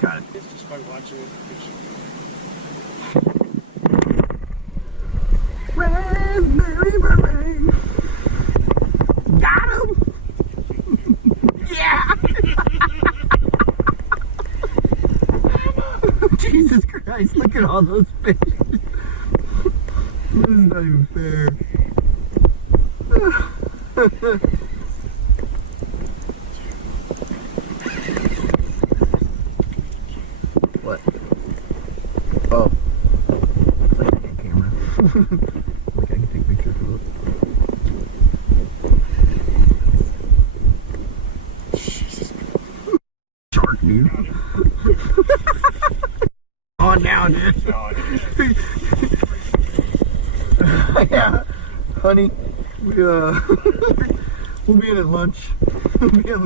Got it. It's just fun watching it. Raspberry beret. Got him. Yeah. Jesus Christ! Look at all those fish. This is not even fair. What? Oh. It's like a camera. Like I can take pictures of it. Shark, dude. On down, dude. Yeah, honey, we'll be in at lunch. We'll be in